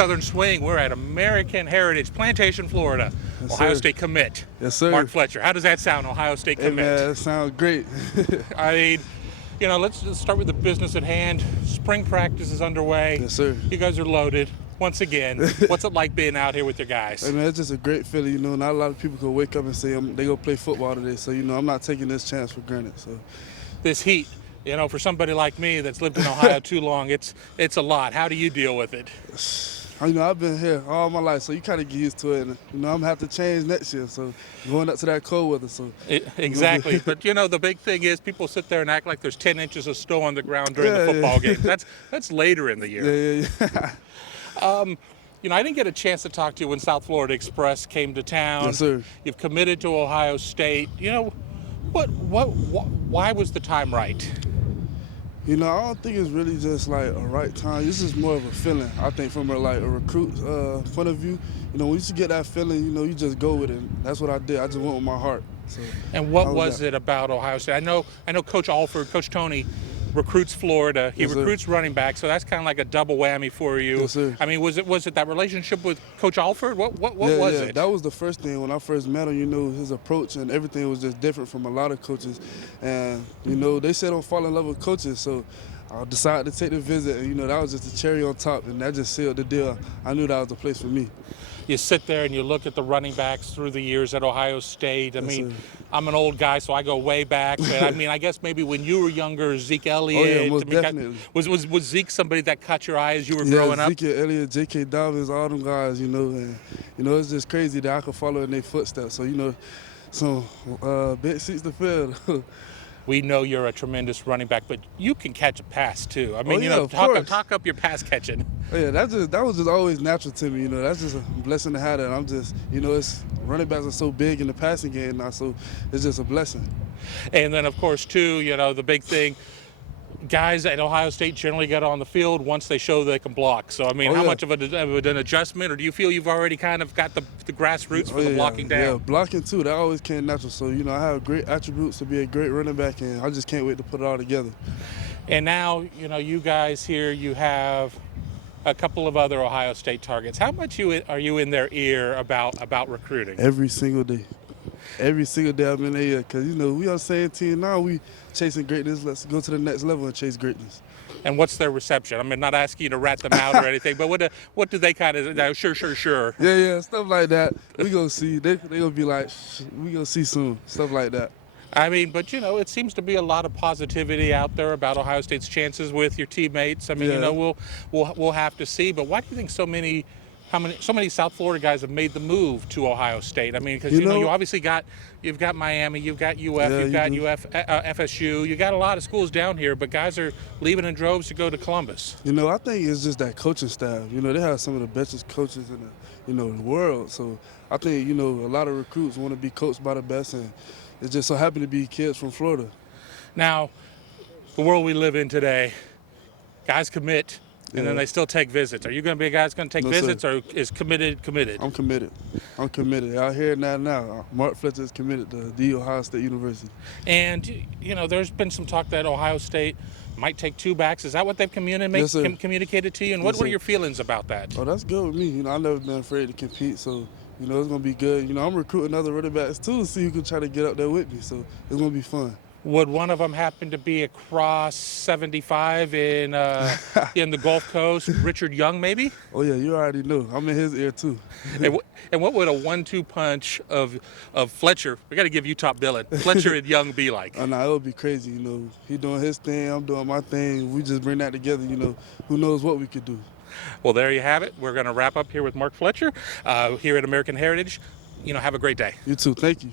Southern Swing. We're at American Heritage, Plantation, Florida. Yes, Ohio sir. State commit. Yes, sir. Mark Fletcher. How does that sound, Ohio State Hey, commit? man, that sounds great. I mean, let's just start with the business at hand. Spring practice is underway. Yes, sir. You guys are loaded. Once again, what's it like being out here with your guys? Hey, man, it's just a great feeling. Not a lot of people can wake up and say they go play football today. So, I'm not taking this chance for granted. So, This heat, for somebody like me that's lived in Ohio too long, it's a lot. How do you deal with it? I've been here all my life, so you kind of get used to it. And, I'm going to have to change next year. So, going up to that cold weather. So Exactly. But, the big thing is people sit there and act like there's 10 inches of snow on the ground during the football game. That's later in the year. Yeah. I didn't get a chance to talk to you when South Florida Express came to town. Yes, sir. You've committed to Ohio State. Why was the time right? I don't think it's really just like a right time. This is more of a feeling. I think from a recruit point of view, when you get that feeling, you just go with it. That's what I did. I just went with my heart. So, and what was it about Ohio State? I know Coach Alford, Coach Tony, recruits Florida. He recruits running back, so that's kind of like a double whammy for you. Yes, sir. I mean, was it that relationship with Coach Alford? What was it? That was the first thing when I first met him. His approach and everything was just different from a lot of coaches. And they say don't fall in love with coaches, so I decided to take the visit. And that was just the cherry on top, and that just sealed the deal. I knew that was the place for me. You sit there and you look at the running backs through the years at Ohio State. I mean, sir. I'm an old guy, so I go way back. But I guess maybe when you were younger, Zeke Elliott. Oh, yeah, most definitely. Was Zeke somebody that caught your eye as you were growing up? Zeke Elliott, J.K. Dobbins, all them guys, and it's just crazy that I could follow in their footsteps. So, big seats to fill. We know you're a tremendous running back, but you can catch a pass too. I mean, of course. talk up your pass catching. Yeah, that was just always natural to me. That's just a blessing to have that. I'm just, it's running backs are so big in the passing game now, so it's just a blessing. And then, of course, too, the big thing, guys at Ohio State generally get on the field once they show they can block. So, how much of an adjustment, or do you feel you've already kind of got the grassroots for the blocking down? Yeah, blocking too. That always came natural. So, I have great attributes to be a great running back, and I just can't wait to put it all together. And now, you guys here, you have a couple of other Ohio State targets. How much are you in their ear about recruiting? Every single day. Every single day I'm in their ear because, we on the same team now. We chasing greatness. Let's go to the next level and chase greatness. And what's their reception? I'm not asking you to rat them out or anything, but what do they kind of, sure. Yeah, stuff like that. We gonna see. They gonna be like, we gonna see soon. Stuff like that. I mean, but it seems to be a lot of positivity out there about Ohio State's chances with your teammates. I mean, we'll have to see. But why do you think so many South Florida guys have made the move to Ohio State? I mean, because you obviously you've got Miami, you've got UF, you've got FSU, you got a lot of schools down here, but guys are leaving in droves to go to Columbus. I think it's just that coaching staff. They have some of the best coaches in the world. So I think a lot of recruits want to be coached by the best, and it's just so happy to be kids from Florida. Now, the world we live in today, guys commit. And then they still take visits. Are you going to be a guy that's going to take visits, or is committed? I'm committed. Out here now. Mark Fletcher is committed to the Ohio State University. And, there's been some talk that Ohio State might take two backs. Is that what they've communicated to you? And what are your feelings about that? Oh, that's good with me. I've never been afraid to compete, so, it's going to be good. I'm recruiting other running backs, too, to see who can try to get up there with me, so it's going to be fun. Would one of them happen to be across 75 in the Gulf Coast? Richard Young, maybe? Oh, yeah, you already know. I'm in his ear, too. And what would a 1-2 punch of Fletcher, we got to give you top billing, Fletcher and Young be like? Oh, no, it would be crazy, He doing his thing, I'm doing my thing. We just bring that together, Who knows what we could do. Well, there you have it. We're going to wrap up here with Mark Fletcher here at American Heritage. Have a great day. You too. Thank you.